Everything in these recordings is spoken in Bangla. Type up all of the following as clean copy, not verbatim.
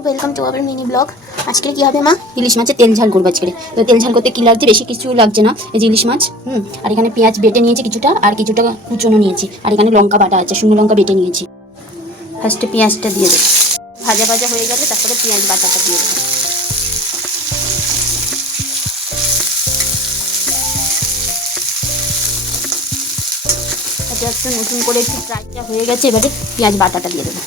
Welcome to our mini blog. আজকে কি হবে মা? ইলিশ মাছের তেল ঝাল করবো আজকে। তো তেল ঝাল করতে কি লাগছে? বেশি কিছু লাগছে না। এই যে ইলিশ মাছ, আর এখানে পেঁয়াজ বেটে নিয়েছি কিছুটা, আর কিছুটা কুচনো নিয়েছি, আর এখানে লঙ্কা বাটা আছে, শুকনো লঙ্কা বেটে নিয়েছি। ফার্স্টে পেঁয়াজটা দিয়ে দেবো, ভাজা ভাজা হয়ে গেলে তারপরে পেঁয়াজ বাটাটা দিয়ে দেবো। এটা একটু নতুন করে একটু ফ্রাইটা হয়ে গেছে, এবারে পেঁয়াজ বাটাটা দিয়ে দেবো।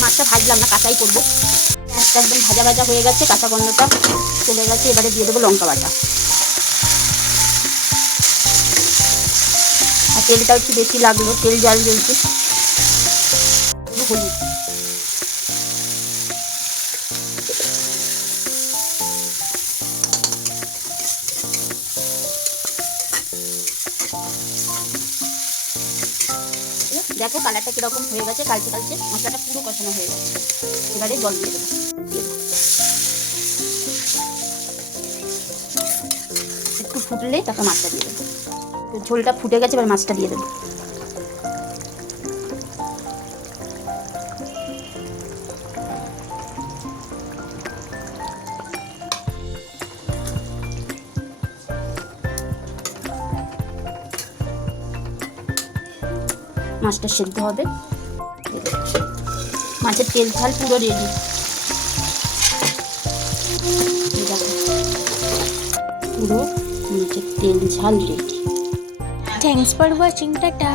মাছটা ভাজলাম না, কাঁচাই করবো। পেঁয়াজটা একদম ভাজা ভাজা হয়ে গেছে, কাঁচা গন্ধটা চলে গেছে, এবারে দিয়ে দেবো লঙ্কা বাটা। আর তেলটা একটু বেশি লাগলো, তেল জাল জ্বলছে। হলুদ, দেখো কালারটা কিরকম হয়ে গেছে, কালচে কালচে। মশলাটা পুরো কষানো হয়ে গেছে, এবারে জল দিয়ে দেবো। একটু ফুটলে তারপর মাছটা দিয়ে দেবো। তো ঝোলটা ফুটে গেছে, এবার মাছটা দিয়ে দেবো। মাছটা সেদ্ধ হবে। মাছের তেল ঝাল পুরো রেডি। পুরো মাছের তেল ঝাল ready. Thanks for watching. Tata.